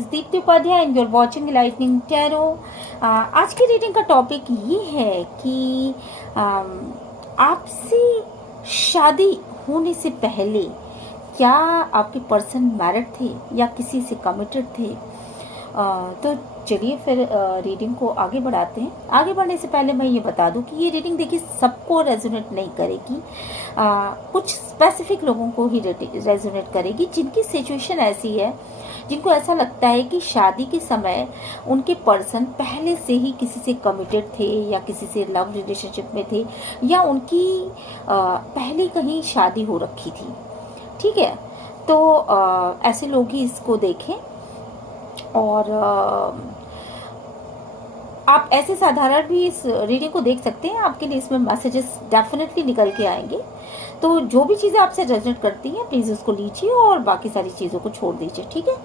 Deepti Upadhyay and you are watching lightning tarot. आज की reading का टॉपिक ये है कि आपसे शादी होने से पहले क्या आपके पर्सन मैरिड थे या किसी से कमिटेड थे। तो चलिए फिर रीडिंग को आगे बढ़ाते हैं। आगे बढ़ने से पहले मैं ये बता दूं कि ये रीडिंग देखिए सबको रेजोनेट नहीं करेगी, कुछ स्पेसिफिक लोगों को ही रेजोनेट करेगी जिनकी सिचुएशन ऐसी है, जिनको ऐसा लगता है कि शादी के समय उनके पर्सन पहले से ही किसी से कमिटेड थे या किसी से लव रिलेशनशिप में थे या उनकी पहले कहीं शादी हो रखी थी। ठीक है, तो ऐसे लोग ही इसको देखें और आप ऐसे साधारण भी इस रीडिंग को देख सकते हैं। आपके लिए इसमें मैसेजेस डेफिनेटली निकल के आएंगे। तो जो भी चीज़ें आपसे रेजोनेट करती हैं प्लीज़ उसको लीजिए और बाकी सारी चीज़ों को छोड़ दीजिए। ठीक है,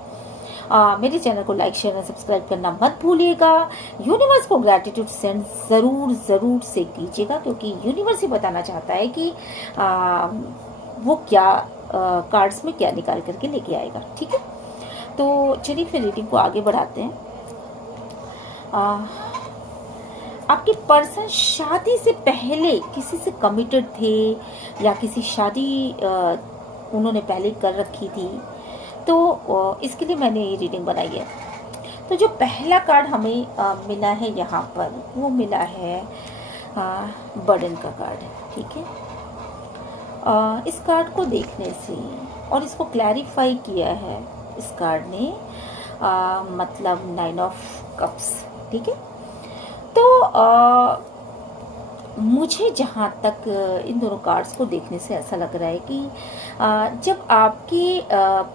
मेरे चैनल को लाइक शेयर और सब्सक्राइब करना मत भूलिएगा। यूनिवर्स को ग्रैटिट्यूड सेंड ज़रूर से कीजिएगा, क्योंकि यूनिवर्स ही बताना चाहता है कि वो क्या कार्ड्स में क्या निकाल करके लेके आएगा। ठीक है, तो चलिए फिर रीडिंग को आगे बढ़ाते हैं। आपके पर्सन शादी से पहले किसी से कमिटेड थे या किसी शादी उन्होंने पहले कर रखी थी, तो इसके लिए मैंने ये रीडिंग बनाई है। तो जो पहला कार्ड हमें मिला है यहाँ पर, वो मिला है बर्डन का कार्ड। ठीक है, इस कार्ड को देखने से और इसको क्लैरिफाई किया है इस कार्ड ने, मतलब 9 ऑफ कप्स। ठीक है, तो मुझे जहाँ तक इन दोनों कार्ड्स को देखने से ऐसा लग रहा है कि जब आपके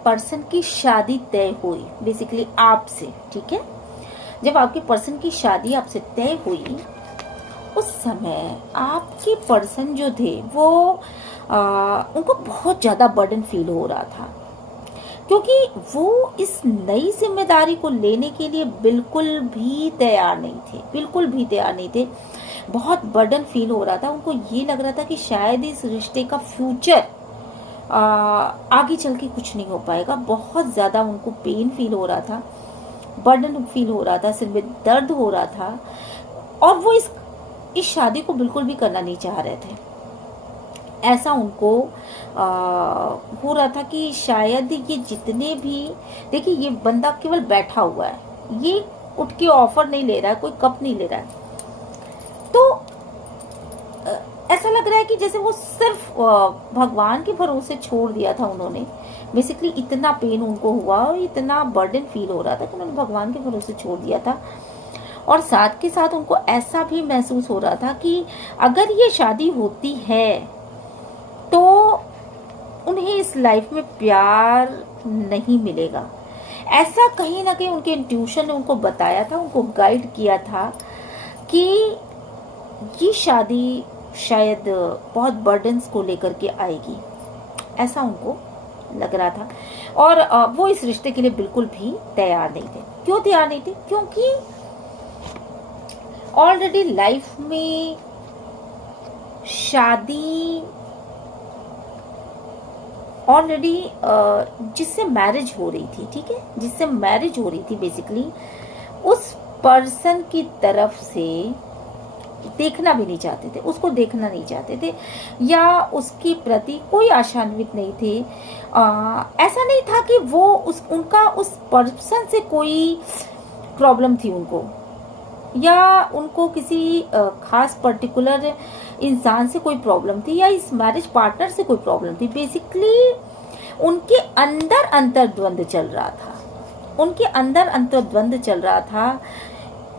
पर्सन की शादी तय हुई, बेसिकली आपसे, ठीक है, जब आपके पर्सन की शादी आपसे तय हुई, उस समय आपके पर्सन जो थे वो उनको बहुत ज़्यादा बर्डन फील हो रहा था, क्योंकि वो इस नई जिम्मेदारी को लेने के लिए बिल्कुल भी तैयार नहीं थे। बहुत बर्डन फील हो रहा था उनको। ये लग रहा था कि शायद इस रिश्ते का फ्यूचर आगे चल के कुछ नहीं हो पाएगा। बहुत ज़्यादा उनको पेन फील हो रहा था, बर्डन फील हो रहा था, सिर में दर्द हो रहा था, और वो इस शादी को बिल्कुल भी करना नहीं चाह रहे थे। ऐसा उनको हो रहा था कि शायद ये जितने भी, देखिए ये बंदा केवल बैठा हुआ है, ये उठ के ऑफर नहीं ले रहा है, कोई कप नहीं ले रहा है। तो ऐसा लग रहा है कि जैसे वो सिर्फ भगवान के भरोसे छोड़ दिया था उन्होंने। बेसिकली इतना पेन उनको हुआ और इतना बर्डन फील हो रहा था कि उन्होंने भगवान के भरोसे छोड़ दिया था। और साथ के साथ उनको ऐसा भी महसूस हो रहा था कि अगर ये शादी होती है तो उन्हें इस लाइफ में प्यार नहीं मिलेगा। ऐसा कहीं ना कहीं उनके इंट्यूशन ने उनको बताया था, उनको गाइड किया था कि ये शादी शायद बहुत बर्डन्स को लेकर के आएगी। ऐसा उनको लग रहा था और वो इस रिश्ते के लिए बिल्कुल भी तैयार नहीं थे। क्यों तैयार नहीं थे? क्योंकि ऑलरेडी लाइफ में शादी ऑलरेडी जिससे मैरिज हो रही थी, ठीक है, जिससे मैरिज हो रही थी, बेसिकली उस पर्सन की तरफ से देखना भी नहीं चाहते थे, उसको देखना नहीं चाहते थे या उसके प्रति कोई आशान्वित नहीं थे। ऐसा नहीं था कि वो उनका उस पर्सन से कोई प्रॉब्लम थी उनको, या उनको किसी खास पर्टिकुलर इंसान से कोई प्रॉब्लम थी या इस मैरिज पार्टनर से कोई प्रॉब्लम थी। बेसिकली उनके अंदर अंतर्द्वंद चल रहा था, उनके अंदर अंतर्द्वंद चल रहा था।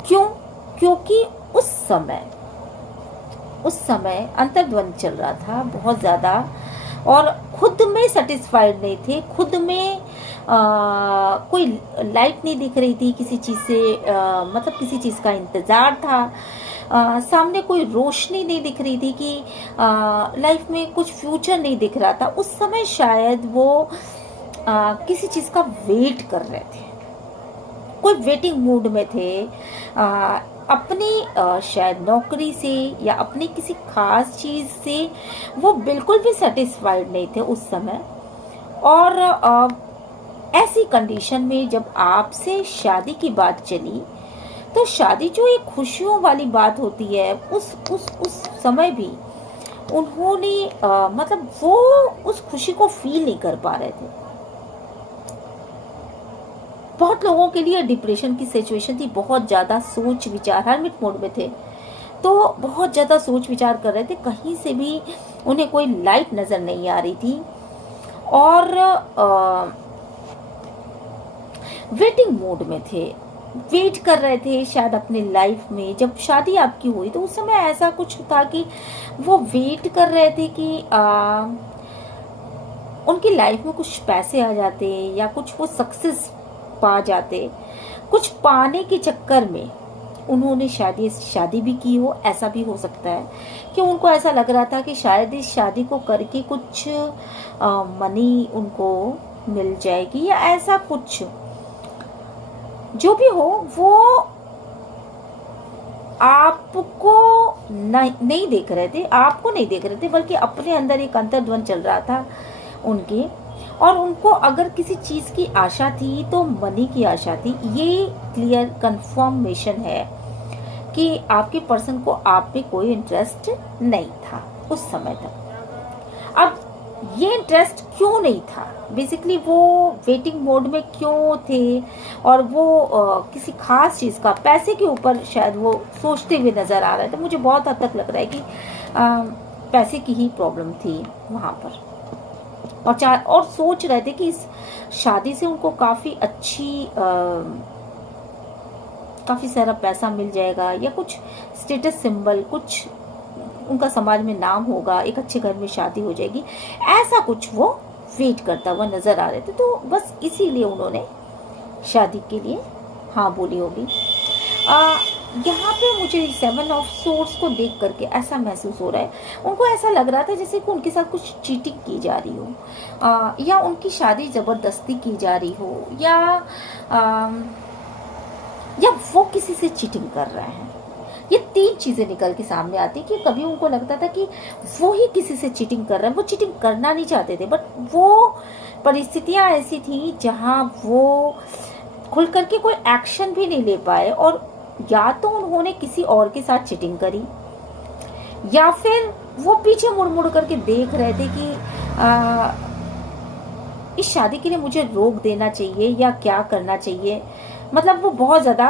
क्यों? क्योंकि उस समय अंतर्द्वंद चल रहा था बहुत ज़्यादा, और खुद में सेटिस्फाइड नहीं थे, खुद में कोई लाइट नहीं दिख रही थी किसी चीज़ से, मतलब किसी चीज़ का इंतज़ार था, सामने कोई रोशनी नहीं दिख रही थी कि लाइफ में कुछ फ्यूचर नहीं दिख रहा था। उस समय शायद वो किसी चीज़ का वेट कर रहे थे, कोई वेटिंग मूड में थे, अपनी शायद नौकरी से या अपनी किसी खास चीज़ से वो बिल्कुल भी सेटिस्फाइड नहीं थे उस समय। और ऐसी कंडीशन में जब आपसे शादी की बात चली, तो शादी जो एक खुशियों वाली बात होती है, उस समय भी उन्होंने मतलब वो उस खुशी को फील नहीं कर पा रहे थे। बहुत लोगों के लिए डिप्रेशन की सिचुएशन थी, बहुत ज़्यादा सोच विचार, हर्मिट मोड में थे, तो बहुत ज़्यादा सोच विचार कर रहे थे, कहीं से भी उन्हें कोई लाइट नज़र नहीं आ रही थी, और वेटिंग मोड में थे, वेट कर रहे थे शायद अपने लाइफ में। जब शादी आपकी हुई तो उस समय ऐसा कुछ था कि वो वेट कर रहे थे कि उनकी लाइफ में कुछ पैसे आ जाते या कुछ वो सक्सेस पा जाते। कुछ पाने के चक्कर में उन्होंने शादी भी की हो, ऐसा भी हो सकता है कि उनको ऐसा लग रहा था कि शायद इस शादी को करके कुछ मनी उनको मिल जाएगी या ऐसा कुछ। जो भी हो, वो आपको नहीं देख रहे थे, आपको नहीं देख रहे थे, बल्कि अपने अंदर एक अंतर्द्वंद चल रहा था उनके। और उनको अगर किसी चीज की आशा थी तो मनी की आशा थी। ये क्लियर कंफर्मेशन है कि आपके पर्सन को आप में कोई इंटरेस्ट नहीं था उस समय तक। अब ये इंटरेस्ट क्यों नहीं था, बेसिकली वो वेटिंग मोड में क्यों थे, और वो किसी खास चीज़ का, पैसे के ऊपर शायद वो सोचते हुए नज़र आ रहे थे। मुझे बहुत हद तक लग रहा है कि पैसे की ही प्रॉब्लम थी वहाँ पर, और सोच रहे थे कि इस शादी से उनको काफ़ी काफ़ी सारा पैसा मिल जाएगा, या कुछ स्टेटस सिंबल, कुछ उनका समाज में नाम होगा, एक अच्छे घर में शादी हो जाएगी, ऐसा कुछ वो वेट करता हुआ नजर आ रहे थे। तो बस इसीलिए उन्होंने शादी के लिए हाँ बोली होगी। यहाँ पे मुझे 7 ऑफ सोर्स को देख करके ऐसा महसूस हो रहा है, उनको ऐसा लग रहा था जैसे कि उनके साथ कुछ चीटिंग की जा रही हो, या उनकी शादी जबरदस्ती की जा रही हो, या वो किसी से चीटिंग कर रहे हैं। ये 3 चीजें निकल के सामने आती कि कभी उनको लगता था कि वो ही किसी से चीटिंग कर रहे हैं, वो चीटिंग करना नहीं चाहते थे, बट वो परिस्थितियां ऐसी थी जहां वो खुल करके कोई एक्शन भी नहीं ले पाए, और या तो उन्होंने किसी और के साथ चीटिंग करी, या फिर वो पीछे मुड़ मुड़ करके देख रहे थे कि इस शादी के लिए मुझे रोक देना चाहिए या क्या करना चाहिए। मतलब वो बहुत ज्यादा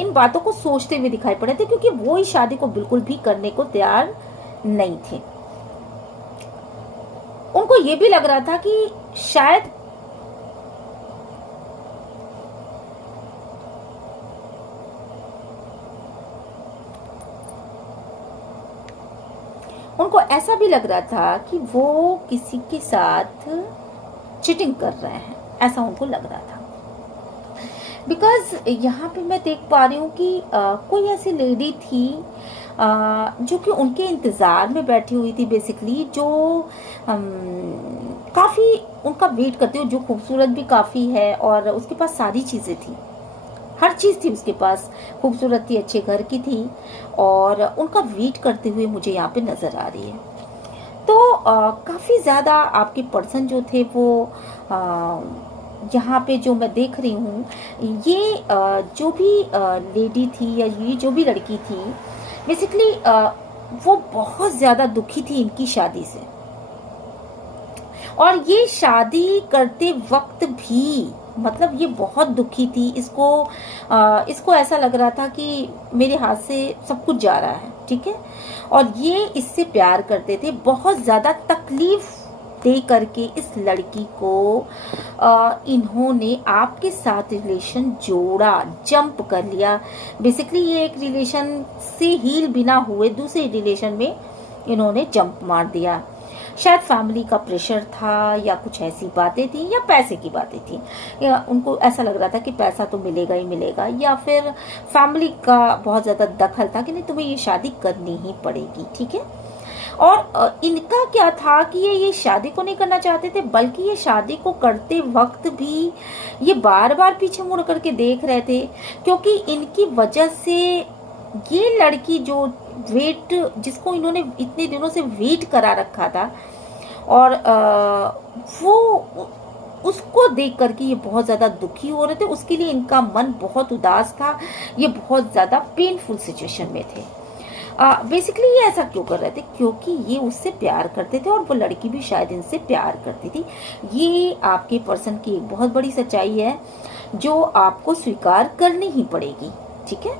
इन बातों को सोचते हुए दिखाई पड़े थे, क्योंकि वो इस शादी को बिल्कुल भी करने को तैयार नहीं थे। उनको ये भी लग रहा था कि शायद उनको ऐसा भी लग रहा था कि वो किसी के साथ चीटिंग कर रहे हैं, ऐसा उनको लग रहा था। बिकॉज यहाँ पे मैं देख पा रही हूँ कि कोई ऐसी लेडी थी जो कि उनके इंतज़ार में बैठी हुई थी, बेसिकली जो काफ़ी उनका वेट करती हुई, जो खूबसूरत भी काफ़ी है, और उसके पास सारी चीज़ें थी, हर चीज़ थी उसके पास, खूबसूरत थी, अच्छे घर की थी, और उनका वेट करते हुए मुझे यहाँ पे नज़र आ रही है। तो काफ़ी ज़्यादा आपके पर्सन जो थे वो यहाँ पे जो मैं देख रही हूँ, ये जो भी लेडी थी या ये जो भी लड़की थी, बेसिकली वो बहुत ज़्यादा दुखी थी इनकी शादी से, और ये शादी करते वक्त भी मतलब ये बहुत दुखी थी। इसको ऐसा लग रहा था कि मेरे हाथ से सब कुछ जा रहा है, ठीक है, और ये इससे प्यार करते थे। बहुत ज़्यादा तकलीफ दे करके इस लड़की को इन्होंने आपके साथ रिलेशन जोड़ा, जंप कर लिया। बेसिकली ये एक रिलेशन से हील बिना हुए दूसरे रिलेशन में इन्होंने जंप मार दिया। शायद फैमिली का प्रेशर था, या कुछ ऐसी बातें थी, या पैसे की बातें थी, या उनको ऐसा लग रहा था कि पैसा तो मिलेगा ही मिलेगा, या फिर फैमिली का बहुत ज़्यादा दखल था कि नहीं तुम्हें ये शादी करनी ही पड़ेगी, ठीक है। और इनका क्या था कि ये शादी को नहीं करना चाहते थे, बल्कि ये शादी को करते वक्त भी ये बार बार पीछे मुड़ करके देख रहे थे, क्योंकि इनकी वजह से ये लड़की जो जिसको इन्होंने इतने दिनों से वेट करा रखा था, और वो उसको देख करके ये बहुत ज़्यादा दुखी हो रहे थे, उसके लिए इनका मन बहुत उदास था, ये बहुत ज़्यादा पेनफुल सिचुएशन में थे। बेसिकली ये ऐसा क्यों कर रहे थे? क्योंकि ये उससे प्यार करते थे और वो लड़की भी शायद इनसे प्यार करती थी। ये आपके पर्सन की एक बहुत बड़ी सच्चाई है जो आपको स्वीकार करनी ही पड़ेगी, ठीक है।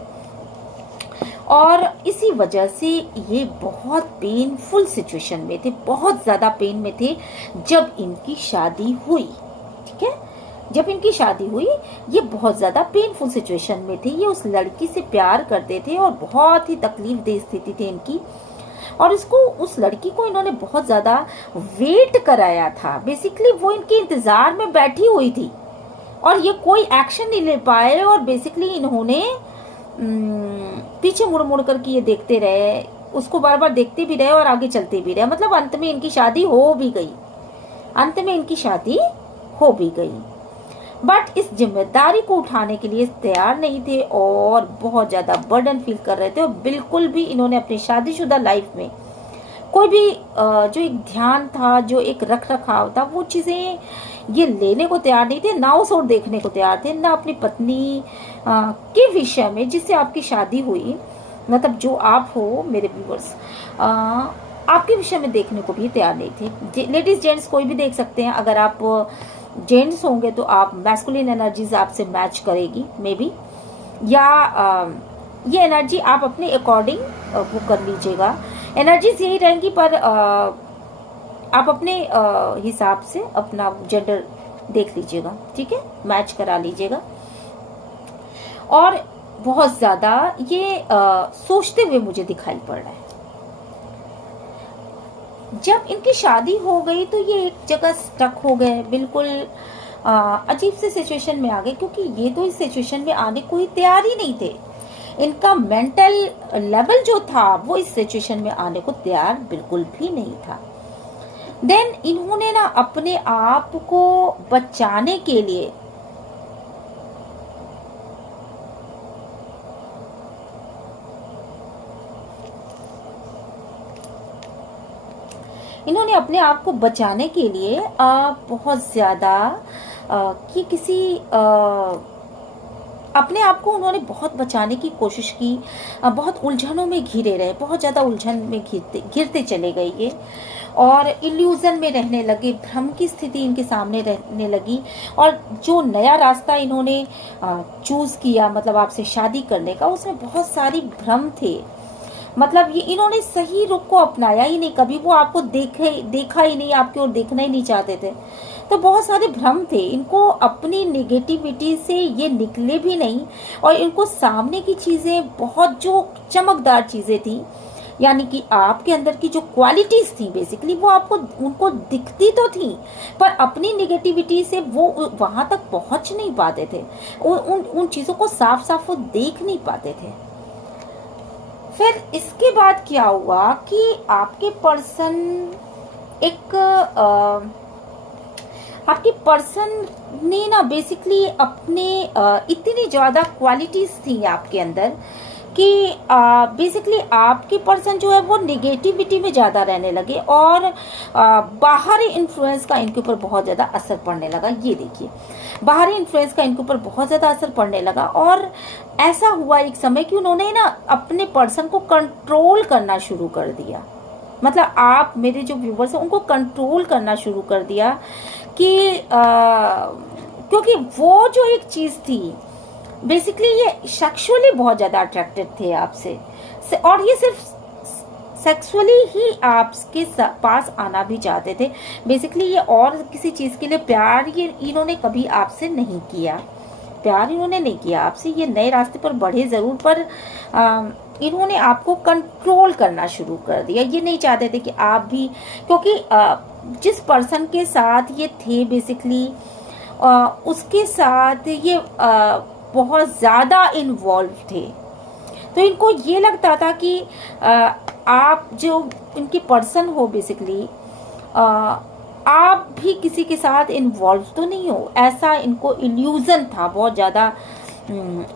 और इसी वजह से ये बहुत पेनफुल सिचुएशन में थे, बहुत ज़्यादा पेन में थे जब इनकी शादी हुई, ठीक है। जब इनकी शादी हुई ये बहुत ज़्यादा पेनफुल सिचुएशन में थे। ये उस लड़की से प्यार करते थे और बहुत ही तकलीफ दे स्थिति थी इनकी, और उस लड़की को इन्होंने बहुत ज़्यादा वेट कराया था। बेसिकली वो इनके इंतज़ार में बैठी हुई थी और ये कोई एक्शन नहीं ले पाए, और बेसिकली इन्होंने पीछे मुड़ मुड़ करके ये देखते रहे, उसको बार बार देखते भी रहे और आगे चलते भी रहे। मतलब अंत में इनकी शादी हो भी गई, अंत में इनकी शादी हो भी गई, बट इस जिम्मेदारी को उठाने के लिए तैयार नहीं थे और बहुत ज़्यादा बर्डन फील कर रहे थे। और बिल्कुल भी इन्होंने अपनी शादीशुदा लाइफ में कोई भी जो एक ध्यान था, जो एक रख रखाव था, वो चीज़ें ये लेने को तैयार नहीं थे, ना उस ओर देखने को तैयार थे, ना अपनी पत्नी के विषय में जिससे आपकी शादी हुई, मतलब जो आप हो मेरे व्यूअर्स, आपके विषय में देखने को भी तैयार नहीं थे। लेडीज जेंट्स कोई भी देख सकते हैं, अगर आप जेंट्स होंगे तो आप मैस्कुलिन एनर्जीज आपसे मैच करेगी मे बी, या ये एनर्जी आप अपने अकॉर्डिंग वो कर लीजिएगा। एनर्जीज यही रहेंगी, पर आप अपने हिसाब से अपना जेंडर देख लीजिएगा, ठीक है, मैच करा लीजिएगा। और बहुत ज़्यादा ये सोचते हुए मुझे दिखाई पड़ रहा है। जब इनकी शादी हो गई तो ये एक जगह स्टक हो गए, बिल्कुल अजीब से सिचुएशन में आ गए, क्योंकि ये तो इस सिचुएशन में आने को ही तैयार ही नहीं थे। इनका मेंटल लेवल जो था वो इस सिचुएशन में आने को तैयार बिल्कुल भी नहीं था। देन इन्होंने ना अपने आप को बचाने के लिए बहुत ज़्यादा कि किसी अपने आप को उन्होंने बहुत बचाने की कोशिश की, बहुत उलझनों में घिरे रहे, बहुत ज़्यादा उलझन में घिरते चले गए ये, और इल्यूज़न में रहने लगे, भ्रम की स्थिति इनके सामने रहने लगी। और जो नया रास्ता इन्होंने चूज़ किया, मतलब आपसे शादी करने का, उसमें बहुत सारी भ्रम थे। मतलब ये इन्होंने सही रुख को अपनाया ही नहीं, कभी वो आपको देखा ही नहीं, आपकी ओर देखना ही नहीं चाहते थे। तो बहुत सारे भ्रम थे इनको, अपनी नेगेटिविटी से ये निकले भी नहीं, और इनको सामने की चीज़ें, बहुत जो चमकदार चीज़ें थी, यानी कि आपके अंदर की जो क्वालिटीज़ थी बेसिकली, वो आपको उनको दिखती तो थी, पर अपनी नेगेटिविटी से वो वहाँ तक पहुँच नहीं पाते थे, उन चीज़ों को साफ साफ वो देख नहीं पाते थे। फिर इसके बाद क्या हुआ कि आपके पर्सन ने ना बेसिकली अपने इतनी ज़्यादा क्वालिटीज़ थी आपके अंदर कि बेसिकली आपके पर्सन जो है वो नेगेटिविटी में ज़्यादा रहने लगे, और बाहरी इन्फ्लुएंस का इनके ऊपर बहुत ज़्यादा असर पड़ने लगा। ये देखिए, बाहरी इन्फ्लुएंस का इनके ऊपर बहुत ज़्यादा असर पड़ने लगा, और ऐसा हुआ एक समय कि उन्होंने ना अपने पर्सन को कंट्रोल करना शुरू कर दिया। मतलब आप मेरे जो व्यूवर्स हैं उनको कंट्रोल करना शुरू कर दिया कि क्योंकि वो जो एक चीज़ थी बेसिकली, ये सेक्सुअली बहुत ज़्यादा अट्रैक्टेड थे आपसे, और ये सिर्फ सेक्सुअली ही आपके पास आना भी चाहते थे। बेसिकली ये और किसी चीज़ के लिए प्यार ये इन्होंने कभी आपसे नहीं किया, प्यार इन्होंने नहीं किया आपसे। ये नए रास्ते पर बढ़े ज़रूर, पर इन्होंने आपको कंट्रोल करना शुरू कर दिया। ये नहीं चाहते थे कि आप भी, क्योंकि जिस पर्सन के साथ ये थे बेसिकली उसके साथ ये बहुत ज़्यादा इन्वॉल्व थे, तो इनको ये लगता था कि आप जो इनके पर्सन हो बेसिकली आप भी किसी के साथ इन्वॉल्व तो नहीं हो, ऐसा इनको इल्यूज़न था बहुत ज़्यादा।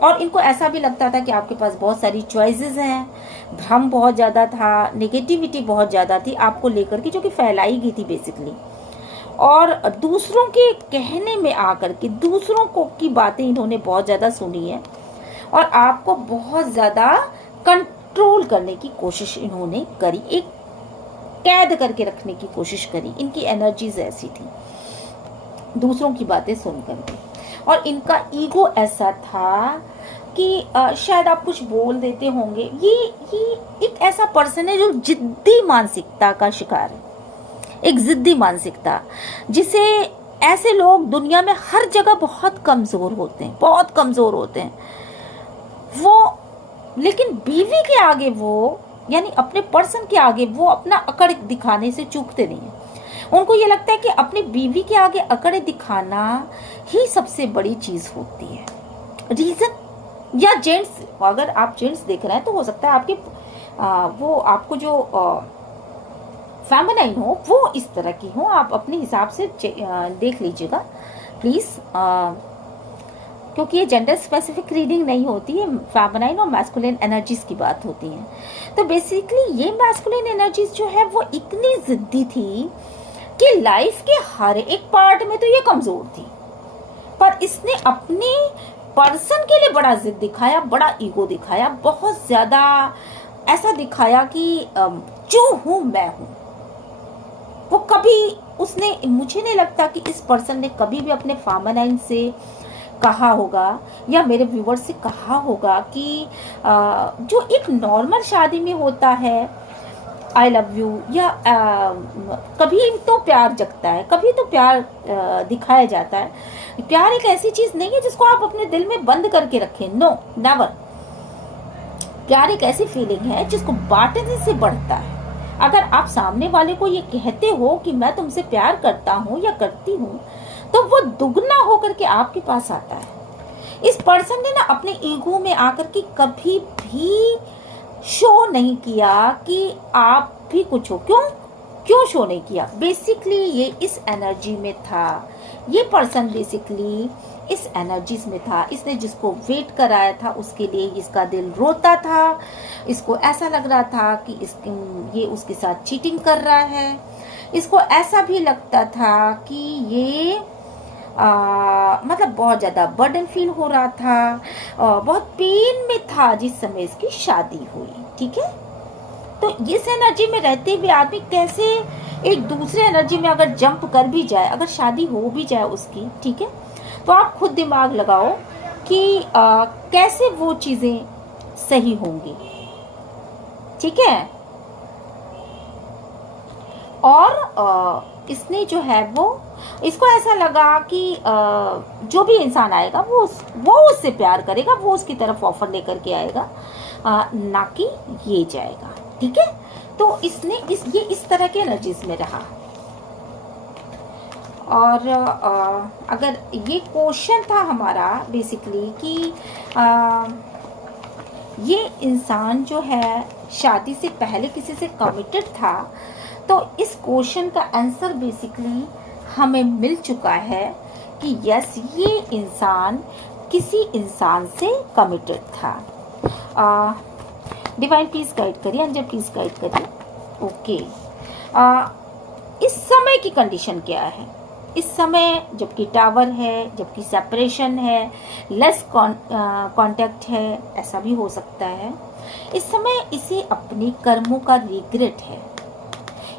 और इनको ऐसा भी लगता था कि आपके पास बहुत सारी चॉइसेस हैं, भ्रम बहुत ज़्यादा था, नेगेटिविटी बहुत ज़्यादा थी आपको लेकर के, जो कि फैलाई गई थी बेसिकली। और दूसरों के कहने में आकर के दूसरों को की बातें इन्होंने बहुत ज़्यादा सुनी है और आपको बहुत ज़्यादा कंट्रोल करने की कोशिश इन्होंने करी, एक कैद करके रखने की कोशिश करी। इनकी एनर्जीज ऐसी थी दूसरों की बातें सुन करके, और इनका ईगो ऐसा था कि शायद आप कुछ बोल देते होंगे। ये एक ऐसा पर्सन है जो जिद्दी मानसिकता का शिकार है, एक जिद्दी मानसिकता, जिसे ऐसे लोग दुनिया में हर जगह बहुत कमजोर होते हैं, बहुत कमजोर होते हैं वो, लेकिन बीवी के आगे वो, यानी अपने पर्सन के आगे वो अपना अकड़ दिखाने से चूकते नहीं है। उनको ये लगता है कि अपनी बीवी के आगे अकड़ दिखाना ही सबसे बड़ी चीज होती है। रीजन, या जेंट्स, अगर आप जेंट्स देख रहे हैं तो हो सकता है आपके वो आपको जो फेमिनाइन हो वो इस तरह की हो, आप अपने हिसाब से देख लीजिएगा प्लीज, क्योंकि ये जेंडर स्पेसिफिक रीडिंग नहीं होती है, फेमिनाइन और मैस्कुलिन एनर्जीज की बात होती है। तो बेसिकली ये मैस्कुलिन एनर्जीज जो है वो इतनी जिद्दी थी कि लाइफ के हर एक पार्ट में तो ये कमजोर थी, पर इसने अपने पर्सन के लिए बड़ा जिद दिखाया, बड़ा ईगो दिखाया, बहुत ज्यादा ऐसा दिखाया कि जो हूं मैं हूं। वो कभी उसने, मुझे नहीं लगता कि इस पर्सन ने कभी भी अपने फेमिनाइन से कहा होगा या मेरे व्यूवर से कहा होगा कि जो एक नॉर्मल शादी में होता है, आई लव यू, या कभी तो प्यार जगता है, कभी तो प्यार दिखाया जाता है। प्यार एक ऐसी चीज नहीं है जिसको आप अपने दिल में बंद करके रखें, नो नेवर। प्यार एक ऐसी फीलिंग है जिसको बांटने से बढ़ता है। अगर आप सामने वाले को ये कहते हो कि मैं तुमसे प्यार करता हूँ या करती हूँ, तो वो दुगना होकर के आपके पास आता है। इस पर्सन ने ना अपने ईगो में आकर के कभी भी शो नहीं किया कि आप भी कुछ हो। क्यों शो नहीं किया? बेसिकली ये इस एनर्जी में था, ये पर्सन बेसिकली इस एनर्जीज में था। इसने जिसको वेट कराया था उसके लिए इसका दिल रोता था, इसको ऐसा लग रहा था कि ये उसके साथ चीटिंग कर रहा है, इसको ऐसा भी लगता था कि ये मतलब बहुत ज़्यादा बर्डन फील हो रहा था, बहुत पेन में था जिस समय इसकी शादी हुई। ठीक है, तो इस एनर्जी में रहते हुए आदमी कैसे एक दूसरे एनर्जी में अगर जंप कर भी जाए, अगर शादी हो भी जाए उसकी, ठीक है, तो आप खुद दिमाग लगाओ कि कैसे वो चीजें सही होंगी। ठीक है, और इसने जो है वो, इसको ऐसा लगा कि जो भी इंसान आएगा वो उससे प्यार करेगा, वो उसकी तरफ ऑफर लेकर के आएगा, ना कि ये जाएगा। ठीक है, तो इसने ये इस तरह के एनर्जीज में रहा। और अगर ये क्वेश्चन था हमारा बेसिकली कि ये इंसान जो है शादी से पहले किसी से कमिटेड था, तो इस क्वेश्चन का आंसर बेसिकली हमें मिल चुका है कि यस, ये इंसान किसी इंसान से कमिटेड था। डिवाइन प्लीज गाइड करिए, अंजन प्लीज गाइड करिए। ओके, इस समय की कंडीशन क्या है? इस समय जबकि टावर है, जबकि सेपरेशन है, लेस कांटेक्ट है, ऐसा भी हो सकता है। इस समय इसे अपने कर्मों का रिग्रेट है।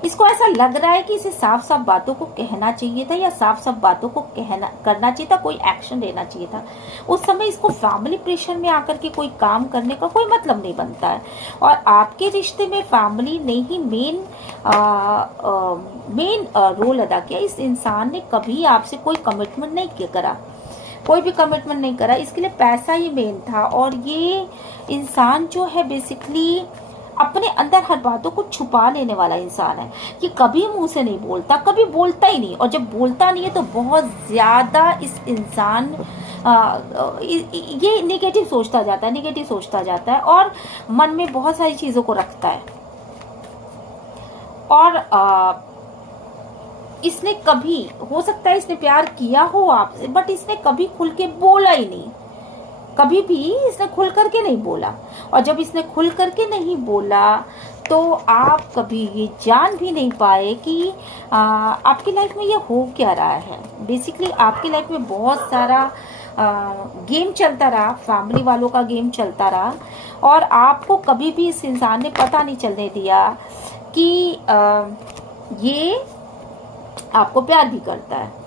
इसको ऐसा लग रहा है कि इसे साफ साफ बातों को कहना चाहिए था, या साफ साफ बातों को करना चाहिए था, कोई एक्शन लेना चाहिए था। उस समय इसको फैमिली प्रेशर में आकर के कोई काम करने का कोई मतलब नहीं बनता है, और आपके रिश्ते में फैमिली ने ही मेन रोल अदा किया। इस इंसान ने कभी आपसे कोई कमिटमेंट नहीं करा, कोई भी कमिटमेंट नहीं करा। इसके लिए पैसा ही मेन था, और ये इंसान जो है बेसिकली अपने अंदर हर बातों को छुपा लेने वाला इंसान है। ये कभी मुंह से नहीं बोलता, कभी बोलता ही नहीं, और जब बोलता नहीं है तो बहुत ज्यादा इस इंसान ये नेगेटिव सोचता जाता है, और मन में बहुत सारी चीजों को रखता है। और इसने कभी, हो सकता है इसने प्यार किया हो आपसे, बट इसने कभी खुल के बोला ही नहीं, कभी भी इसने खुल करके नहीं बोला। और जब इसने खुल करके नहीं बोला तो आप कभी ये जान भी नहीं पाए कि आपकी लाइफ में ये हो क्या रहा है। बेसिकली आपकी लाइफ में बहुत सारा गेम चलता रहा, फैमिली वालों का गेम चलता रहा, और आपको कभी भी इस इंसान ने पता नहीं चलने दिया कि ये आपको प्यार भी करता है।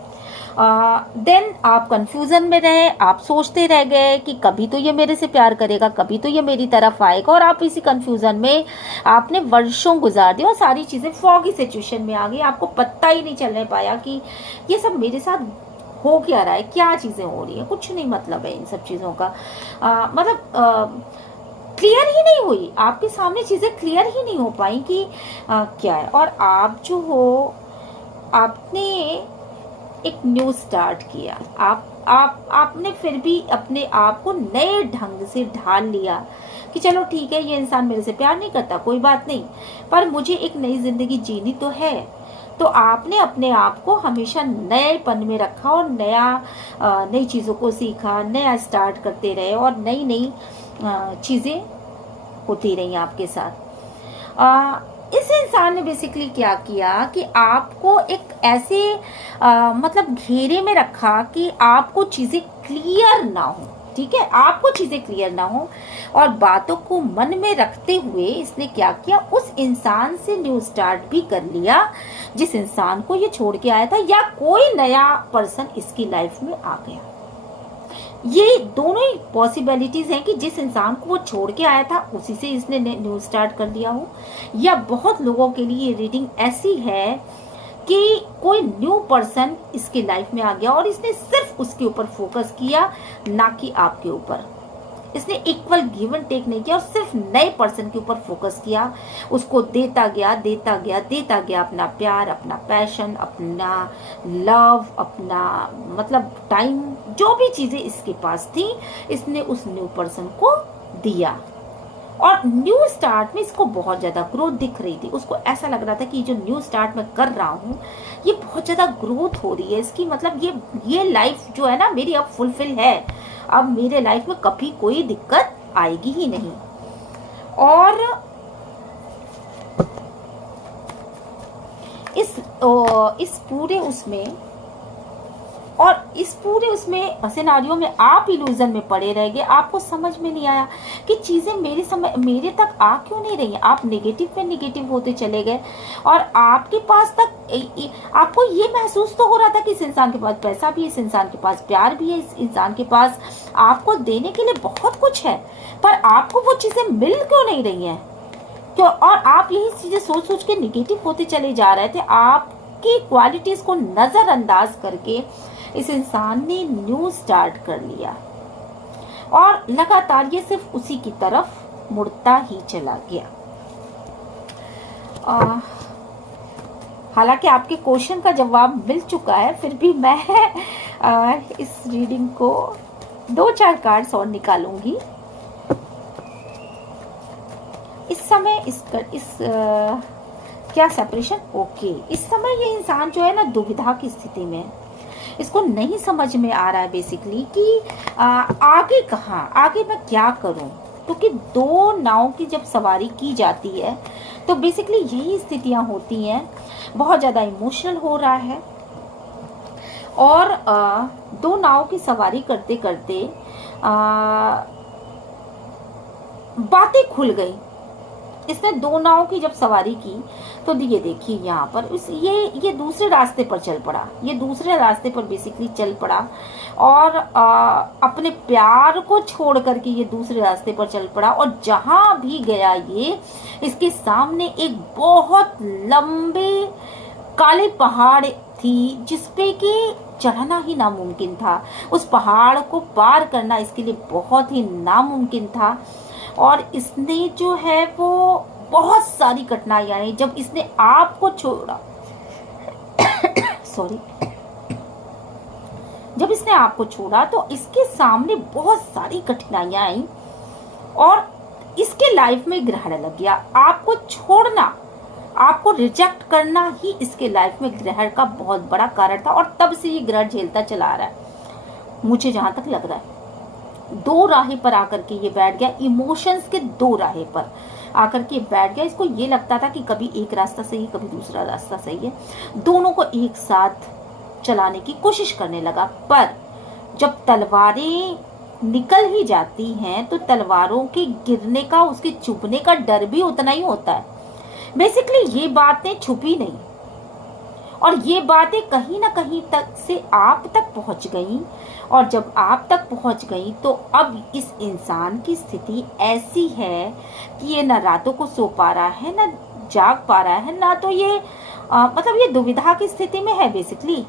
देन आप कंफ्यूजन में रहे, आप सोचते रह गए कि कभी तो ये मेरे से प्यार करेगा, कभी तो ये मेरी तरफ आएगा, और आप इसी कंफ्यूजन में आपने वर्षों गुजार दिया और सारी चीज़ें फॉगी सिचुएशन में आ गई। आपको पता ही नहीं चलने पाया कि ये सब मेरे साथ हो क्या रहा है, क्या चीज़ें हो रही है, कुछ नहीं मतलब है इन सब चीज़ों का। क्लियर ही नहीं हुई, आपके सामने चीज़ें क्लियर ही नहीं हो पाई कि क्या है। और आप जो हो, आपने एक न्यू स्टार्ट किया, आपने फिर भी अपने आप को नए ढंग से ढाल लिया कि चलो ठीक है, ये इंसान मेरे से प्यार नहीं करता, कोई बात नहीं, पर मुझे एक नई जिंदगी जीनी तो है। तो आपने अपने आप को हमेशा नएपन में रखा और नई चीज़ों को सीखा, नया स्टार्ट करते रहे, और नई नई चीज़ें होती रही आपके साथ। इस इंसान ने बेसिकली क्या किया कि आपको एक ऐसे मतलब घेरे में रखा कि आपको चीज़ें क्लियर ना हो, ठीक है, आपको चीज़ें क्लियर ना हो, और बातों को मन में रखते हुए इसने क्या किया, उस इंसान से न्यू स्टार्ट भी कर लिया जिस इंसान को ये छोड़ के आया था, या कोई नया पर्सन इसकी लाइफ में आ गया। ये दोनों ही पॉसिबिलिटीज हैं कि जिस इंसान को वो छोड़ के आया था उसी से इसने न्यू स्टार्ट कर लिया हो, या बहुत लोगों के लिए ये रीडिंग ऐसी है कि कोई न्यू पर्सन इसकी लाइफ में आ गया और इसने सिर्फ उसके ऊपर फोकस किया, ना कि आपके ऊपर। इसने इक्वल गिव एंड टेक नहीं किया और सिर्फ नए पर्सन के ऊपर फोकस किया, उसको देता गया अपना प्यार, अपना पैशन, अपना लव, अपना मतलब टाइम, जो भी चीजें इसके पास थी इसने उस न्यू पर्सन को दिया। और न्यू स्टार्ट में इसको बहुत ज्यादा ग्रोथ दिख रही थी, उसको ऐसा लग रहा था कि जो न्यू स्टार्ट मैं कर रहा हूँ ये बहुत ज्यादा ग्रोथ हो रही है इसकी, मतलब ये लाइफ जो है ना मेरी अब फुलफिल है, अब मेरे लाइफ में कभी कोई दिक्कत आएगी ही नहीं। और इस पूरे उसमें सिनेरियो में आप इल्यूजन में पड़े रह गए। आपको समझ में नहीं आया कि चीजें मेरे तक आ क्यों नहीं रही हैं। आप नेगेटिव पे नेगेटिव होते चले गए, और आपके पास तक आपको ये महसूस तो हो रहा था कि इस इंसान के पास पैसा भी है, इस इंसान के पास प्यार भी है, इस इंसान के पास आपको देने के लिए बहुत कुछ है, पर आपको वो चीजें मिल क्यों नहीं रही हैं, क्यों? और आप यही चीजें सोच सोच के निगेटिव होते चले जा रहे थे। आपकी क्वालिटीज को नजरअंदाज करके इस इंसान ने न्यू स्टार्ट कर लिया, और लगातार ये सिर्फ उसी की तरफ मुड़ता ही चला गया। हालांकि आपके क्वेश्चन का जवाब मिल चुका है, फिर भी मैं इस रीडिंग को 2-4 कार्ड्स और निकालूंगी। इस समय क्या सेपरेशन, ओके। इस समय ये इंसान जो है ना दुविधा की स्थिति में है, इसको नहीं समझ में आ रहा है बेसिकली कि आगे कहाँ, आगे मैं क्या करूं, क्योंकि दो नाव की जब सवारी की जाती है तो बेसिकली यही स्थितियां होती हैं। बहुत ज़्यादा इमोशनल हो रहा है, और दो नाव की सवारी करते करते बातें खुल गई। इसने दो नाव की जब सवारी की तो ये देखिए यहाँ पर ये दूसरे रास्ते पर चल पड़ा, ये दूसरे रास्ते पर बेसिकली चल पड़ा, और अपने प्यार को छोड़ करके ये दूसरे रास्ते पर चल पड़ा। और जहां भी गया ये, इसके सामने एक बहुत लंबे काले पहाड़ थी जिसपे कि चढ़ना ही नामुमकिन था। उस पहाड़ को पार करना इसके लिए बहुत ही नामुमकिन था, और इसने जो है वो बहुत सारी कठिनाइयां आई जब इसने आपको छोड़ा सॉरी जब इसने आपको छोड़ा तो इसके सामने बहुत सारी कठिनाइयां आई, और इसके लाइफ में ग्रहण लग गया। आपको छोड़ना, आपको रिजेक्ट करना ही इसके लाइफ में ग्रहण का बहुत बड़ा कारण था, और तब से ये ग्रहण झेलता चला आ रहा है। मुझे जहां तक लग रहा है दो राहें पर आकर के ये बैठ गया, इमोशंस के दो राहें पर। आकर के बैठ गया। इसको ये लगता था कि कभी एक रास्ता सही कभी दूसरा रास्ता सही है, दोनों को एक साथ चलाने की कोशिश करने लगा। पर जब तलवारें निकल ही जाती हैं तो तलवारों के गिरने का, उसके चुभने का डर भी उतना ही होता है। बेसिकली ये बातें छुपी नहीं, और ये बातें कहीं ना कहीं तक से आप तक पहुंच गई। और जब आप तक पहुंच गई तो अब इस इंसान की स्थिति ऐसी है कि ये ना रातों को सो पा रहा है, ना जाग पा रहा है, ना तो ये मतलब ये दुविधा की स्थिति में है बेसिकली।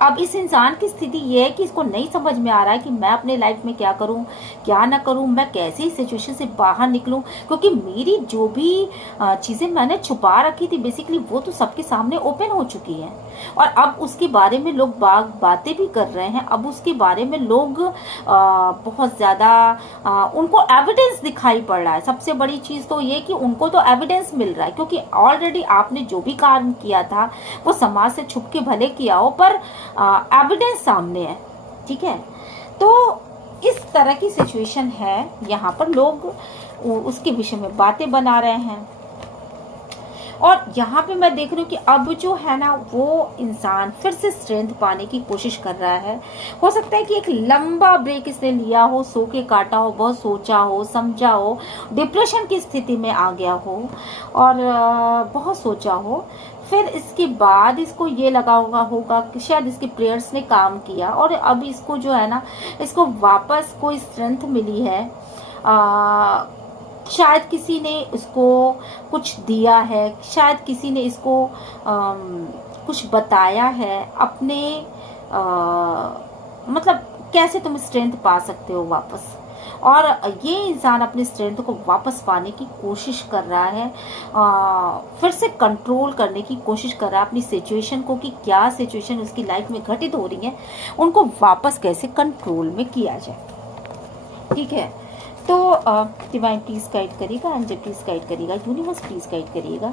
अब इस इंसान की स्थिति ये है कि इसको नहीं समझ में आ रहा है कि मैं अपने लाइफ में क्या करूं, क्या ना करूं, मैं कैसे इस सिचुएशन से बाहर निकलूं, क्योंकि मेरी जो भी चीज़ें मैंने छुपा रखी थी बेसिकली वो तो सबके सामने ओपन हो चुकी है। और अब उसके बारे में लोग बातें भी कर रहे हैं। अब उसके बारे में लोग बहुत ज़्यादा उनको एविडेंस दिखाई पड़ रहा है। सबसे बड़ी चीज़ तो ये कि उनको तो एविडेंस मिल रहा है, क्योंकि ऑलरेडी आपने जो भी काम किया था वो समाज से छुप के भले किया हो, पर एविडेंस सामने है। ठीक है, तो इस तरह की सिचुएशन है। यहाँ पर लोग उसके विषय में बातें बना रहे हैं। और यहाँ पे मैं देख रही हूँ कि अब जो है ना वो इंसान फिर से स्ट्रेंथ पाने की कोशिश कर रहा है। हो सकता है कि एक लंबा ब्रेक इसने लिया हो, सो के काटा हो, बहुत सोचा हो, समझा हो, डिप्रेशन की स्थिति में आ गया हो और बहुत सोचा हो। फिर इसके बाद इसको ये लगा होगा कि शायद इसके प्रेयर्स ने काम किया और अब इसको जो है ना, इसको वापस कोई स्ट्रेंथ मिली है। शायद किसी ने उसको कुछ दिया है, शायद किसी ने इसको कुछ बताया है अपने मतलब कैसे तुम स्ट्रेंथ पा सकते हो वापस। और ये इंसान अपने स्ट्रेंथ को वापस पाने की कोशिश कर रहा है, फिर से कंट्रोल करने की कोशिश कर रहा है अपनी सिचुएशन को, कि क्या सिचुएशन उसकी लाइफ में घटित हो रही है उनको वापस कैसे कंट्रोल में किया जाए। ठीक है, तो डिवाइन प्लीज गाइड करिएगा, एंजल प्लीज गाइड करिएगा, यूनिवर्स प्लीज गाइड करिएगा।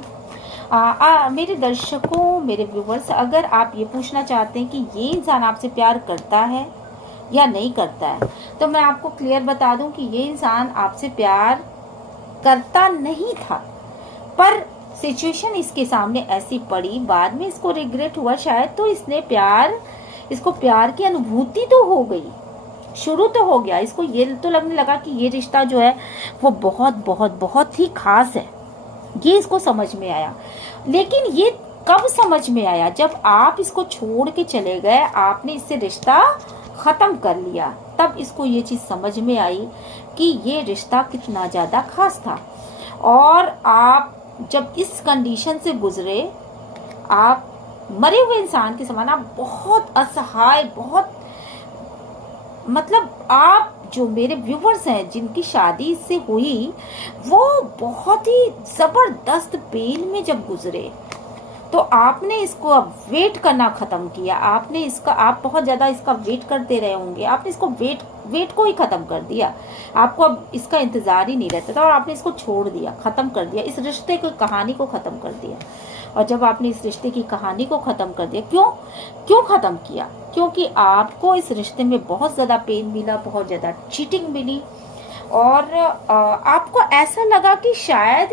मेरे दर्शकों, मेरे व्यूवर्स, अगर आप ये पूछना चाहते हैं कि ये इंसान आपसे प्यार करता है या नहीं करता है, तो मैं आपको क्लियर बता दूं कि ये इंसान आपसे प्यार करता नहीं था, पर सिचुएशन इसके सामने ऐसी पड़ी, बाद में इसको रिग्रेट हुआ शायद, तो इसको प्यार की अनुभूति तो हो गई, शुरू तो हो गया। इसको ये तो लगने लगा कि ये रिश्ता जो है वो बहुत बहुत बहुत ही खास है, ये इसको समझ में आया। लेकिन ये कब समझ में आया? जब आप इसको छोड़ के चले गए, आपने इससे रिश्ता खत्म कर लिया, तब इसको ये चीज समझ में आई कि ये रिश्ता कितना ज्यादा खास था। और आप जब इस कंडीशन से गुजरे, आप मरे हुए इंसान के समान, आप बहुत असहाय, बहुत मतलब आप जो मेरे व्यूवर्स हैं जिनकी शादी इससे हुई, वो बहुत ही जबरदस्त पेन में जब गुजरे, तो आपने इसको अब वेट करना खत्म किया। आप बहुत ज्यादा इसका वेट करते रहे होंगे, आपने इसको वेट को ही खत्म कर दिया। आपको अब इसका इंतजार ही नहीं रहता था और आपने इसको छोड़ दिया, खत्म कर दिया, इस रिश्ते की कहानी को खत्म कर दिया। और जब आपने इस रिश्ते की कहानी को खत्म कर दिया, क्यों खत्म किया? क्योंकि आपको इस रिश्ते में बहुत ज्यादा पेन मिला, बहुत ज्यादा चीटिंग मिली, और आपको ऐसा लगा कि शायद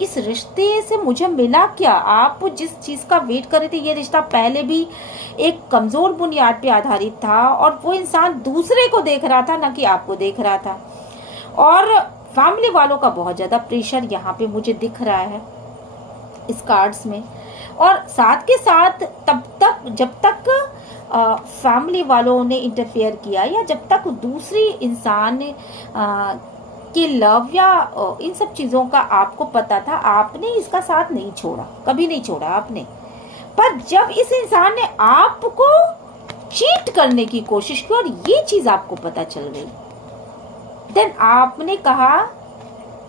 इस रिश्ते से मुझे मिला क्या। आप जिस चीज का वेट कर रहे थे, ये रिश्ता पहले भी एक कमजोर बुनियाद पे आधारित था, और वो इंसान दूसरे को देख रहा था, ना कि आपको देख रहा था। और फैमिली वालों का बहुत ज्यादा प्रेशर यहाँ पे मुझे दिख रहा है इस कार्ड्स में। और साथ के साथ जब तक फैमिली वालों ने इंटरफेयर किया, या जब तक दूसरी इंसान के लव या इन सब चीजों का आपको पता था, आपने इसका साथ नहीं छोड़ा, कभी नहीं छोड़ा आपने। पर जब इस इंसान ने आपको चीट करने की कोशिश की और ये चीज आपको पता चल गई,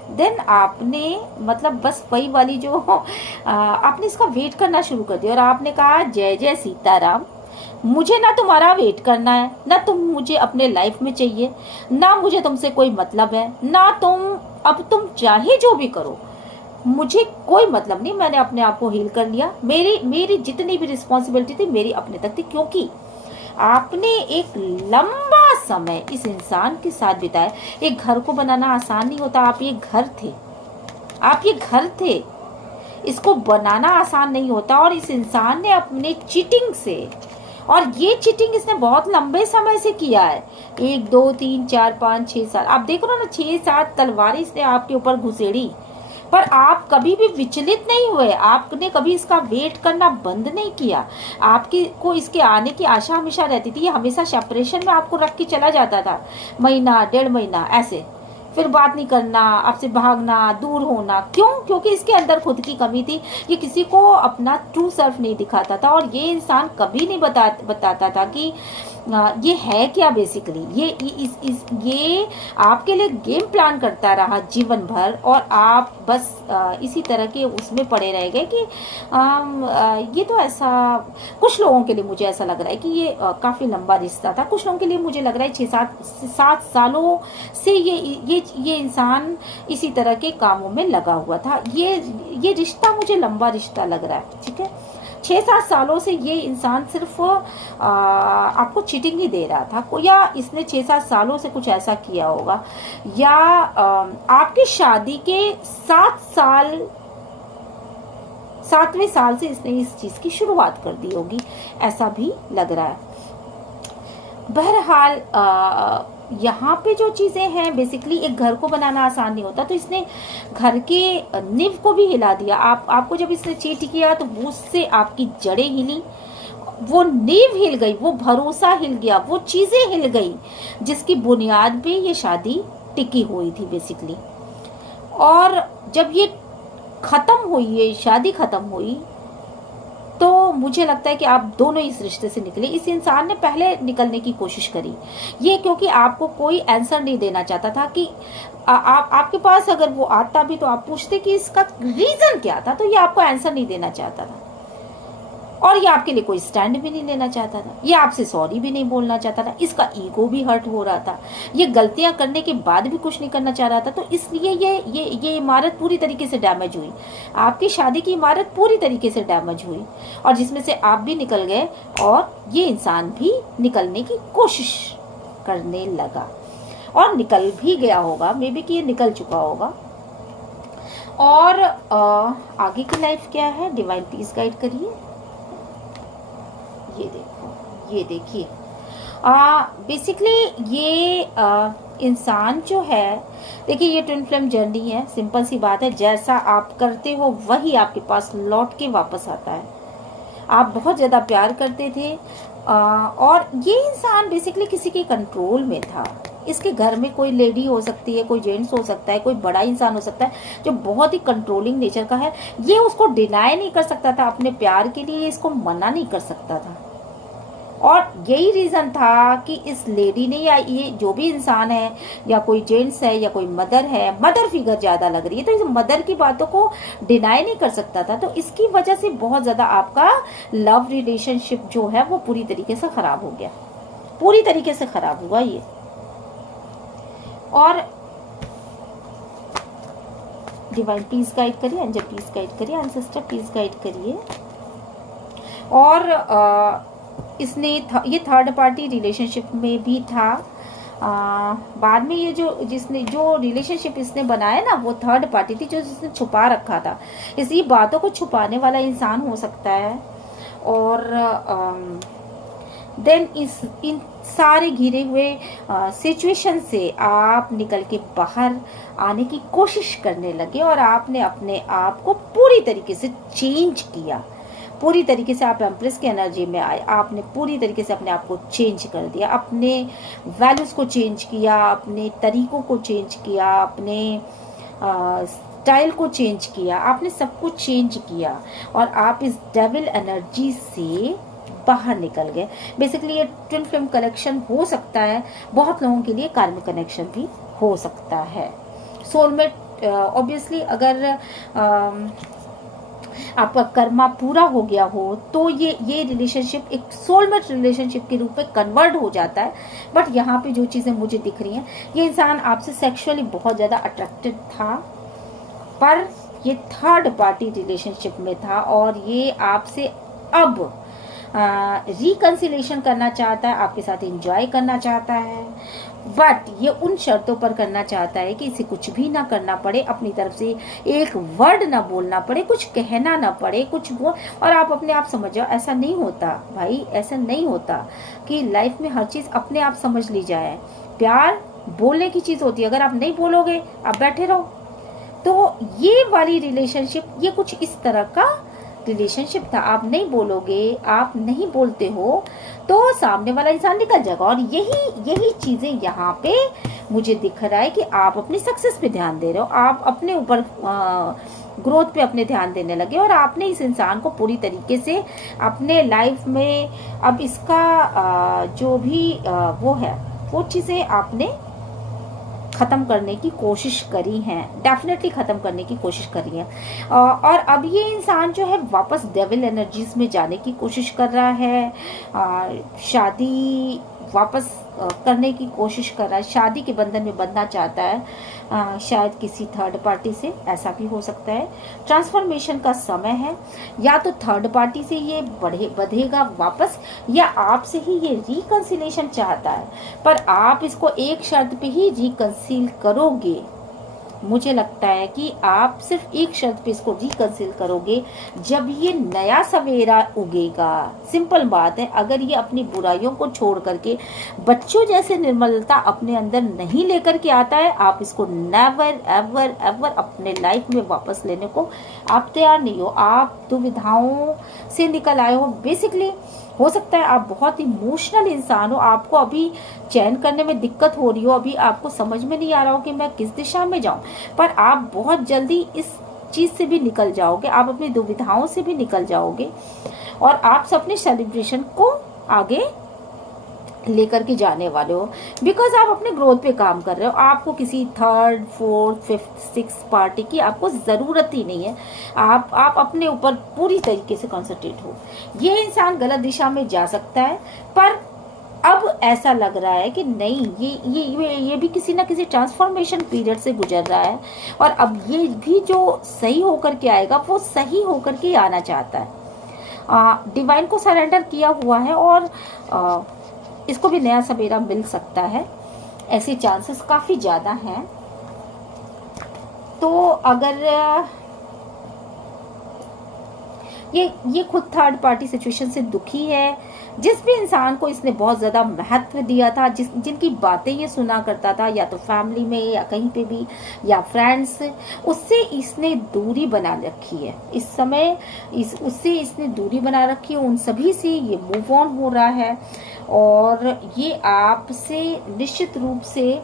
देन आपने मतलब बस वही वाली जो आपने इसका वेट करना शुरू कर दिया, और आपने कहा जय जय सीताराम, मुझे ना तुम्हारा वेट करना है, ना तुम मुझे अपने लाइफ में चाहिए, ना मुझे तुमसे कोई मतलब है, ना तुम चाहे जो भी करो, मुझे कोई मतलब नहीं। मैंने अपने आप को हील कर लिया, मेरी जितनी भी रिस्पॉन्सिबिलिटी थी मेरी अपने तक थी, क्योंकि आपने एक लंबा समय इस इंसान के साथ बिताया। एक घर को बनाना आसान नहीं होता। आप ये घर थे, आप ये घर थे, इसको बनाना आसान नहीं होता। और इस इंसान ने अपने चीटिंग से, और ये चीटिंग इसने बहुत लंबे समय से किया है, 1 2 3 4 5 6 7, आप देख रहे हो ना, 6 7 तलवारें इसने आपके ऊपर घुसेड़ी, पर आप कभी भी विचलित नहीं हुए। आपने कभी इसका वेट करना बंद नहीं किया। आपकी को इसके आने की आशा हमेशा रहती थी। ये हमेशा सेपरेशन में आपको रख के चला जाता था, महीना 1.5 महीना ऐसे, फिर बात नहीं करना, आपसे भागना, दूर होना। क्यों? क्योंकि इसके अंदर खुद की कमी थी। ये किसी को अपना ट्रू सेल्फ नहीं दिखाता था, और ये इंसान कभी नहीं बताता था कि ये है क्या। बेसिकली ये आपके लिए गेम प्लान करता रहा जीवन भर, और आप बस इसी तरह के उसमें पड़े रह गए कि ये तो ऐसा, कुछ लोगों के लिए मुझे ऐसा लग रहा है कि ये काफ़ी लंबा रिश्ता था। कुछ लोगों के लिए मुझे लग रहा है 6 7 सालों से ये इंसान इसी तरह के कामों में लगा हुआ था। ये रिश्ता मुझे लंबा रिश्ता लग रहा है। ठीक है, 6 7 सालों से ये इंसान सिर्फ आपको चीटिंग ही दे रहा था, या इसने 6 7 सालों से कुछ ऐसा किया होगा, या आपकी शादी के 7वें साल से इसने इस चीज की शुरुआत कर दी होगी, ऐसा भी लग रहा है। बहरहाल यहाँ पे जो चीज़ें हैं, बेसिकली एक घर को बनाना आसान नहीं होता, तो इसने घर के नींव को भी हिला दिया। आपको जब इसने चीट किया तो उससे आपकी जड़ें हिली, वो नींव हिल गई, वो भरोसा हिल गया, वो चीज़ें हिल गई जिसकी बुनियाद पे ये शादी टिकी हुई थी बेसिकली। और जब ये ख़त्म हुई, ये शादी ख़त्म हुई, तो मुझे लगता है कि आप दोनों इस रिश्ते से निकले। इस इंसान ने पहले निकलने की कोशिश करी, ये क्योंकि आपको कोई आंसर नहीं देना चाहता था कि आपके पास अगर वो आता भी तो आप पूछते कि इसका रीजन क्या था, तो ये आपको आंसर नहीं देना चाहता था, और ये आपके लिए कोई स्टैंड भी नहीं लेना चाहता था, ये आपसे सॉरी भी नहीं बोलना चाहता था। इसका ईगो भी हर्ट हो रहा था, ये गलतियां करने के बाद भी कुछ नहीं करना चाह रहा था। तो इसलिए ये इमारत पूरी तरीके से डैमेज हुई, आपकी शादी की इमारत पूरी तरीके से डैमेज हुई, और जिसमें से आप भी निकल गए, और ये इंसान भी निकलने की कोशिश करने लगा, और निकल भी गया होगा, मे बी कि ये निकल चुका होगा। और आगे की लाइफ क्या है, डिवाइन पीस गाइड करिए। ये देखो, ये देखिए, बेसिकली ये इंसान जो है, देखिए ये ट्विन फ्लेम जर्नी है, सिंपल सी बात है, जैसा आप करते हो वही आपके पास लौट के वापस आता है। आप बहुत ज़्यादा प्यार करते थे, और ये इंसान बेसिकली किसी के कंट्रोल में था। इसके घर में कोई लेडी हो सकती है, कोई जेंट्स हो सकता है, कोई बड़ा इंसान हो सकता है जो बहुत ही कंट्रोलिंग नेचर का है। ये उसको डिनाई नहीं कर सकता था अपने प्यार के लिए, इसको मना नहीं कर सकता था, और यही रीज़न था कि इस लेडी ने, या ये जो भी इंसान है, या कोई जेंट्स है, या कोई मदर है, मदर फिगर ज़्यादा लग रही है, तो इस मदर की बातों को डिनाई नहीं कर सकता था। तो इसकी वजह से बहुत ज़्यादा आपका लव रिलेशनशिप जो है वो पूरी तरीके से ख़राब हो गया, पूरी तरीके से ख़राब हुआ ये। और डिवाइन पीस गाइड करिए, एंजल पीस गाइड करिए, एंसेस्टर पीस गाइड करिए। और इसने ये थर्ड पार्टी रिलेशनशिप में भी था। बाद में ये जो रिलेशनशिप इसने बनाया ना, वो थर्ड पार्टी थी, जो इसने छुपा रखा था। इसी बातों को छुपाने वाला इंसान हो सकता है। और देन इन सारे घिरे हुए सिचुएशन से आप निकल के बाहर आने की कोशिश करने लगे, और आपने अपने आप को पूरी तरीके से चेंज किया। पूरी तरीके से आप एम्प्रेस की एनर्जी में आए, आपने पूरी तरीके से अपने आप को चेंज कर दिया, अपने वैल्यूज़ को चेंज किया, अपने तरीक़ों को चेंज किया, अपने स्टाइल को चेंज किया, आपने सब कुछ चेंज किया, और आप इस डेविल एनर्जी से बाहर निकल गए। बेसिकली ये ट्विन फ्लेम कनेक्शन हो सकता है, बहुत लोगों के लिए कार्मिक कनेक्शन भी हो सकता है। सोलमेट, ऑब्वियसली अगर आपका कर्मा पूरा हो गया हो तो ये रिलेशनशिप एक सोलमेट रिलेशनशिप के रूप में कन्वर्ट हो जाता है। बट यहाँ पे जो चीज़ें मुझे दिख रही हैं, ये इंसान आपसे सेक्सुअली बहुत ज़्यादा अट्रैक्टेड था, पर ये थर्ड पार्टी रिलेशनशिप में था, और ये आपसे अब रिकंसिलेशन करना चाहता है, आपके साथ एंजॉय करना चाहता है, बट ये उन शर्तों पर करना चाहता है कि इसे कुछ भी ना करना पड़े, अपनी तरफ से एक वर्ड ना बोलना पड़े, कुछ कहना ना पड़े, कुछ वो। और आप अपने आप समझ जाओ, ऐसा नहीं होता भाई, ऐसा नहीं होता कि लाइफ में हर चीज़ अपने आप समझ ली जाए। प्यार बोलने की चीज़ होती है, अगर आप नहीं बोलोगे, आप बैठे रहो। तो ये वाली रिलेशनशिप, ये कुछ इस तरह का रिलेशनशिप था। आप नहीं बोलोगे, आप नहीं बोलते हो, तो सामने वाला इंसान निकल जाएगा। और यही चीजें यहाँ पे मुझे दिख रहा है कि आप अपनी सक्सेस पे ध्यान दे रहे हो, आप अपने ऊपर ग्रोथ पे अपने ध्यान देने लगे, और आपने इस इंसान को पूरी तरीके से अपने लाइफ में, अब इसका जो भी वो है, वो चीजें आपने ख़त्म करने की कोशिश करी हैं, डेफिनेटली ख़त्म करने की कोशिश करी है। और अब ये इंसान जो है वापस डेविल एनर्जीज में जाने की कोशिश कर रहा है, शादी वापस करने की कोशिश कर रहा है, शादी के बंधन में बंधना चाहता है, शायद किसी थर्ड पार्टी से, ऐसा भी हो सकता है। ट्रांसफॉर्मेशन का समय है, या तो थर्ड पार्टी से ये बढ़ेगा वापस, या आपसे ही ये रिकंसिलेशन चाहता है, पर आप इसको एक शर्त पे ही रिकंसिल करोगे। मुझे लगता है कि आप सिर्फ एक शर्त पे इसको रिकंसिल करोगे, जब ये नया सवेरा उगेगा। सिंपल बात है, अगर ये अपनी बुराइयों को छोड़ करके बच्चों जैसे निर्मलता अपने अंदर नहीं लेकर के आता है, आप इसको नेवर एवर एवर अपने लाइफ में वापस लेने को आप तैयार नहीं हो। आप दुविधाओं से निकल आए हो। बेसिकली हो सकता है आप बहुत इमोशनल इंसान हो, आपको अभी चयन करने में दिक्कत हो रही हो, अभी आपको समझ में नहीं आ रहा हो कि मैं किस दिशा में जाऊं, पर आप बहुत जल्दी इस चीज से भी निकल जाओगे, आप अपनी दुविधाओं से भी निकल जाओगे, और आप अपने सेलिब्रेशन को आगे लेकर के जाने वाले हो, बिकॉज आप अपने ग्रोथ पे काम कर रहे हो। आपको किसी third fourth fifth six party की आपको ज़रूरत ही नहीं है। आप अपने ऊपर पूरी तरीके से कॉन्सेंट्रेट हो। ये इंसान गलत दिशा में जा सकता है, पर अब ऐसा लग रहा है कि नहीं, ये भी किसी ना किसी ट्रांसफॉर्मेशन पीरियड से गुजर रहा है, और अब ये भी जो सही होकर के आएगा वो सही होकर के आना चाहता है। डिवाइन को सरेंडर किया हुआ है, और इसको भी नया सवेरा मिल सकता है, ऐसे चांसेस काफ़ी ज़्यादा हैं। तो अगर ये खुद थर्ड पार्टी सिचुएशन से दुखी है, जिस भी इंसान को इसने बहुत ज़्यादा महत्व दिया था, जिनकी बातें ये सुना करता था, या तो फैमिली में या कहीं पे भी, या फ्रेंड्स, उससे इसने दूरी बना रखी है। इस समय उससे इसने दूरी बना रखी है, उन सभी से ये मूव ऑन हो रहा है, और ये आपसे निश्चित रूप से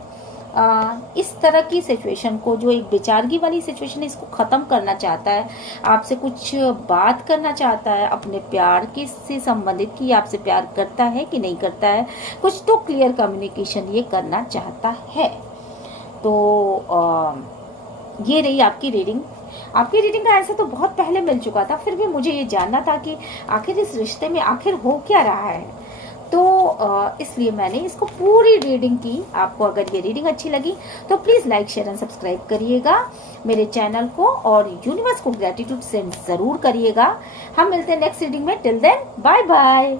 इस तरह की सिचुएशन को, जो एक बेचारगी वाली सिचुएशन है, इसको ख़त्म करना चाहता है। आपसे कुछ बात करना चाहता है अपने प्यार के से संबंधित, कि आपसे प्यार करता है कि नहीं करता है, कुछ तो क्लियर कम्युनिकेशन ये करना चाहता है। तो ये रही आपकी रीडिंग। आपकी रीडिंग का आंसर तो बहुत पहले मिल चुका था, फिर भी मुझे ये जानना था कि आखिर इस रिश्ते में आखिर हो क्या रहा है, तो इसलिए मैंने इसको पूरी रीडिंग की। आपको अगर ये रीडिंग अच्छी लगी तो please like share and subscribe करिएगा मेरे चैनल को, और यूनिवर्स को ग्रेटिट्यूड सेंड ज़रूर करिएगा। हम मिलते हैं नेक्स्ट रीडिंग में। Till then bye bye.